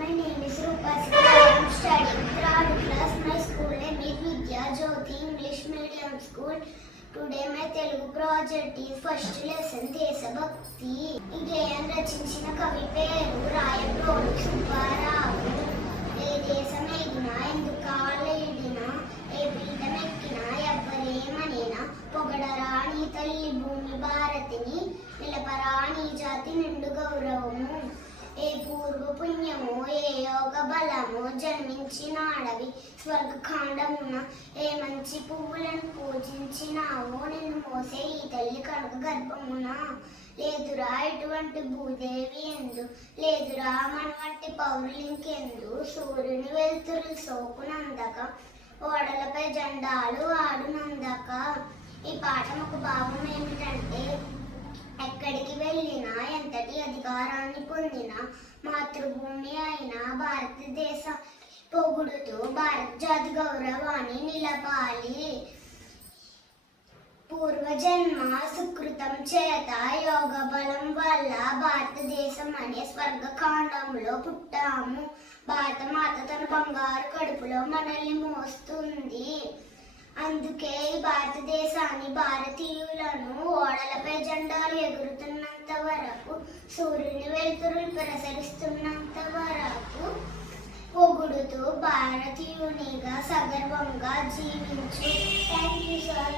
My name is Rupasika. I am studying third class. My school name is Vidya Jyoti English Medium School. Today my Telugu project is first lesson Deshabhakti. ఈ గేయం రచించిన కవి పేరు రాయప్రోలు సుబ్బారావు. ఏ దేశం ఎగినా ఎందుకాలేడినా ఏ పీఠం ఎక్కినా ఎవ్వరేమనేనా పొగడరా నీ తల్లి భూమి భారతిని నిలపరా నీ జాతి నిండు గౌరవము. ఏ పూర్వ పుణ్యము ఏ యోగ బలము జన్మించినాడవి స్వర్గఖండమున ఏ మంచి పువ్వులను పూజించినావో నిన్ను మోసే ఈ తల్లి కనుక గర్భమున. లేదురా ఇటువంటి భూదేవి ఎందు లేదురా మన వంటి పౌరులింకెందు సూర్యుని వెలుతురు సోకునందక ఓడలపై జెండాలు ఆడునందక. ఈ పాఠం ఒక భావం ఏమిటంటే ఎక్కడికి వెళ్ళినా ఎంతటి అధికారాన్ని పొందినా మాతృభూమి అయిన భారతదేశ పొగుడుతూ భారత జాతి గౌరవాన్ని నిలపాలి. పూర్వజన్మ సుకృతం చేత యోగ బలం వల్ల భారతదేశం అనే స్వర్గఖండంలో పుట్టాము. భారత మాత తన బంగారు కడుపులో మనల్ని మోస్తుంది. అందుకే ఈ భారతదేశాన్ని భారతీయులను ఓడలపై జెండాలు ఎగురుతున్నంత వరకు సూర్యుని వెలుతురు ప్రసరిస్తున్నంత వరకు పొగుడుతూ భారతీయునిగా సగర్వంగా జీవించు. Thank you sir.